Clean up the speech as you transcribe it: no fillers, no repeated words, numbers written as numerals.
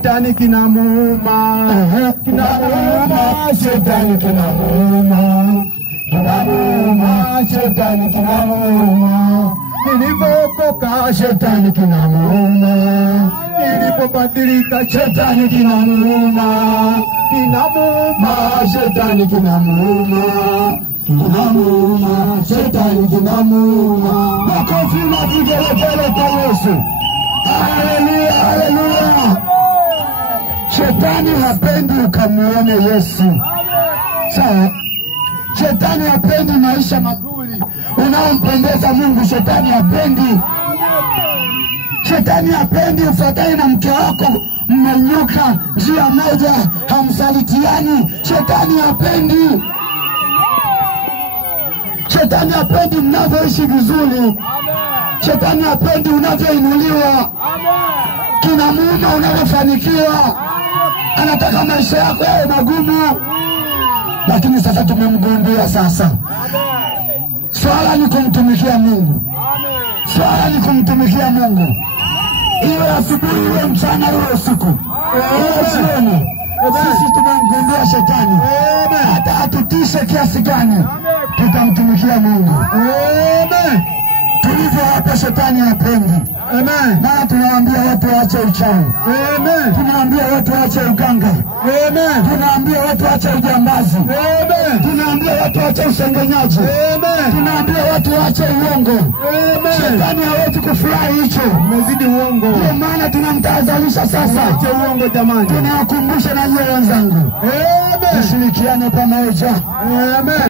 Shetani kinamuuma, shetani kinamuuma, shetani kinamuuma. Nilipokoka shetani kinamuuma, nilipobadilika shetani kinamuuma, shetani kinamuuma, shetani kinamuuma. Makofi na vigelegele kwa Yesu. Haleluya, haleluya. Shetani hapendi ukamuone Yesu. Sawa? Shetani hapendi maisha mazuri unaompendeza Mungu. Shetani hapendi. Shetani hapendi ufuatane na mke wako mmenyuka njia moja, hamsalitiani. Shetani hapendi. Shetani hapendi mnavyoishi vizuri. Shetani hapendi unavyoinuliwa. Kinamuuma unavyofanikiwa. Anataka maisha yako yawe magumu. Lakini sasa tumemgundua sasa. Swala ni kumtumikia Mungu. Swala ni kumtumikia Mungu. Iwe asubuhi, iwe mchana, iwe usiku, iwe jioni. Sisi tumemgundua shetani. Hata atutishe kiasi gani, tutamtumikia Mungu. Tulivyo hapa shetani hapendi. Amen. Na tunawaambia watu waache uchawi. Amen. Tunawaambia watu waache uganga. Amen. Tunawaambia watu waache ujambazi. Amen. Tunawaambia watu waache usengenyaji. Amen. Tunawaambia watu waache uongo. Amen. Shetani hawezi kufurahi hicho. Umezidi uongo. Ndio maana tunamtahadharisha sasa. Ache uongo jamani. Tunawakumbusha na nyinyi wenzangu. Amen. Tushirikiane pamoja. Amen.